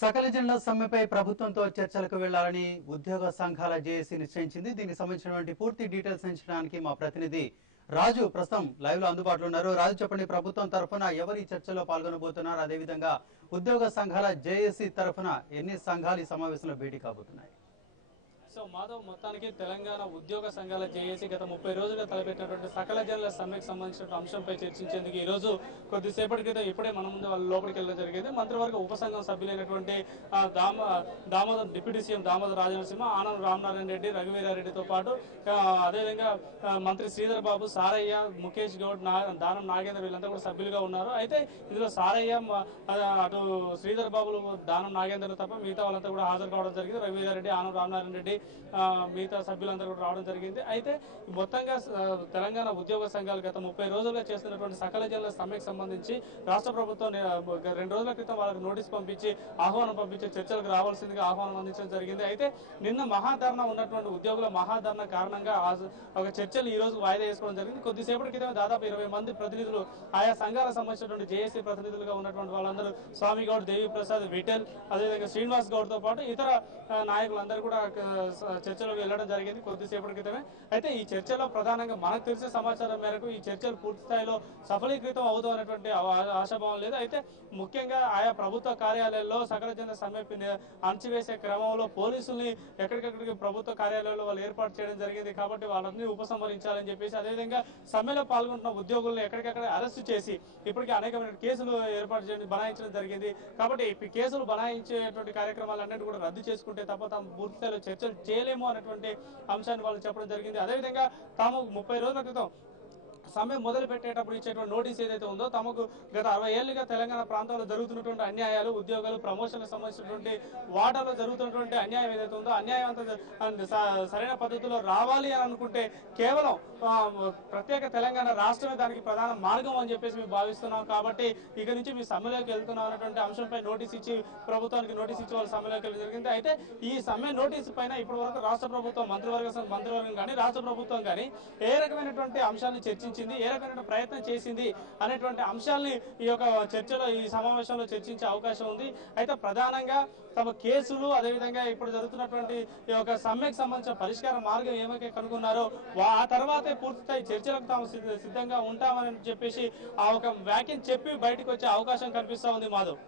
సకల జనుల సమ్మెపై ప్రభుత్వంతో చర్చలకు వెళ్లాలని ఉద్యోగ సంఘాల జేఏసీ నిశ్చయించింది. దీనికి సంబంధించినటువంటి పూర్తి డీటెయిల్స్ అందించడానికి మా ప్రతినిధి రాజు ప్రస్తుతం లైవ్ లో అందుబాటులో ఉన్నారు. రాజు, చెప్పండి, ప్రభుత్వం తరఫున ఎవరు ఈ చర్చలో పాల్గొనబోతున్నారు? అదేవిధంగా ఉద్యోగ సంఘాల జేఏసీ తరఫున ఎన్ని సంఘాలు ఈ సమావేశంలో భేటీ కాబోతున్నాయి? సో మాధవ్, మొత్తానికి తెలంగాణ ఉద్యోగ సంఘాల జేఏసీ గత 30 రోజులుగా తలపెట్టినటువంటి సకల జనుల సమ్మెకు సంబంధించిన అంశంపై చర్చించేందుకు ఈ రోజు కొద్దిసేపటి క్రితం ఇప్పుడే మన ముందు వాళ్ళ లోపలికి వెళ్ళడం జరిగింది. మంత్రివర్గ ఉపసంఘం సభ్యులైనటువంటి దామోదర్ డిప్యూటీ సీఎం దామోదర్ రాజనరసింహ, ఆనం రామనారాయణ రెడ్డి, రఘువీరారెడ్డితో పాటు అదేవిధంగా మంత్రి శ్రీధర్ బాబు, సారయ్య, ముఖేష్ గౌడ్, దానం నాగేంద్ర వీళ్ళంతా కూడా సభ్యులుగా ఉన్నారు. అయితే ఇందులో సారయ్య, అటు శ్రీధర్ బాబులు, దానం నాగేంద్ర తప్ప మిగతా వాళ్ళంతా కూడా హాజరు కావడం జరిగింది. రఘువీరారెడ్డి, ఆనం రామనారాయణ రెడ్డి, మిగతా సభ్యులందరూ కూడా రావడం జరిగింది. అయితే మొత్తంగా తెలంగాణ ఉద్యోగ సంఘాలు గత 30 రోజులుగా చేస్తున్నటువంటి సకల జనుల సమ్మెకు సంబంధించి రాష్ట్ర ప్రభుత్వం 2 రోజుల క్రితం వాళ్ళకి నోటీస్ పంపించి ఆహ్వానం పంపించి చర్చలకు రావాల్సిందిగా ఆహ్వానం అందించడం జరిగింది. అయితే నిన్న మహాధర్నా ఉన్నటువంటి ఉద్యోగుల మహాధర్నా కారణంగా ఒక చర్చలు ఈ రోజు వాయిదా వేసుకోవడం జరిగింది. కొద్దిసేపటి క్రితం దాదాపు 20 మంది ప్రతినిధులు, ఆయా సంఘాలకు సంబంధించినటువంటి జేఏసీ ప్రతినిధులుగా ఉన్నటువంటి వాళ్ళందరూ స్వామి గౌడ్, దేవి ప్రసాద్, విఠల్, అదేవిధంగా శ్రీనివాస్ గౌడ్ తో పాటు ఇతర నాయకులందరూ కూడా చర్చలో వెళ్ళడం జరిగింది కొద్దిసేపటి క్రితమే. అయితే ఈ చర్చలో ప్రధానంగా మనకు తెలిసే సమాచారం మేరకు ఈ చర్చలు పూర్తి స్థాయిలో సఫలీకృతం అవుతాం అనేటువంటి ఆశాభావం లేదు. అయితే ముఖ్యంగా ఆయా ప్రభుత్వ కార్యాలయాల్లో సకల జన సమ్మె అణచివేసే క్రమంలో పోలీసుల్ని ఎక్కడికక్కడికి ప్రభుత్వ కార్యాలయాల్లో వాళ్ళు ఏర్పాటు చేయడం జరిగింది. కాబట్టి వాళ్ళని ఉపసంహరించాలని చెప్పేసి, అదేవిధంగా సమ్మెలో పాల్గొంటున్న ఉద్యోగులను ఎక్కడికక్కడ అరెస్టు చేసి ఇప్పటికీ అనేకమైన కేసులు ఏర్పాటు చేయడం బనాయించడం జరిగింది. కాబట్టి ఈ కేసులు బనాయించేటువంటి కార్యక్రమాలన్నింటి కూడా రద్దు చేసుకుంటే తప్ప తాము పూర్తి స్థాయిలో చర్చలు చేయలేము అనేటువంటి అంశాన్ని వాళ్ళు చెప్పడం జరిగింది. అదేవిధంగా తాము 30 రోజుల క్రితం సమ్మె మొదలు పెట్టేటప్పుడు ఇచ్చేటువంటి నోటీస్ ఏదైతే ఉందో, తమకు గత 60 ఏళ్లుగా తెలంగాణ ప్రాంతంలో జరుగుతున్నటువంటి అన్యాయాలు, ఉద్యోగాలు, ప్రమోషన్లకు సంబంధించినటువంటి వాటాలో జరుగుతున్నటువంటి అన్యాయం ఏదైతే ఉందో, అన్యాయం అంతా సరైన పద్ధతిలో రావాలి అని అనుకుంటే కేవలం ప్రత్యేక తెలంగాణ రాష్ట్రమే దానికి ప్రధాన మార్గం అని చెప్పేసి మేము భావిస్తున్నాం. కాబట్టి ఇక నుంచి మీ సమ్మెలోకి వెళ్తున్నాం అనేటువంటి అంశంపై నోటీస్ ఇచ్చి ప్రభుత్వానికి నోటీస్ ఇచ్చి వాళ్ళు సమ్మెలోకి వెళ్ళడం జరిగింది. అయితే ఈ సమ్మె నోటీసు పైన ఇప్పటి వరకు రాష్ట్ర ప్రభుత్వం మంత్రివర్గం కానీ రాష్ట్ర ప్రభుత్వం కానీ ఏ రకమైనటువంటి అంశాలను చర్చించింది, ఏ రకమైన ప్రయత్నం చేసింది అనేటువంటి అంశాలని ఈ యొక్క చర్చలో, ఈ సమావేశంలో చర్చించే అవకాశం ఉంది. అయితే ప్రధానంగా తమ కేసులు, అదేవిధంగా ఇప్పుడు జరుగుతున్నటువంటి ఈ యొక్క సమ్మెకు సంబంధించిన పరిష్కార మార్గం ఏమైతే కనుగొన్నారో ఆ తర్వాతే పూర్తిస్థాయి చర్చలకు తాము సిద్ధంగా ఉంటామని చెప్పేసి ఆ ఒక వ్యాఖ్య చెప్పి బయటకు వచ్చే అవకాశం కనిపిస్తా ఉంది. మాధవ్.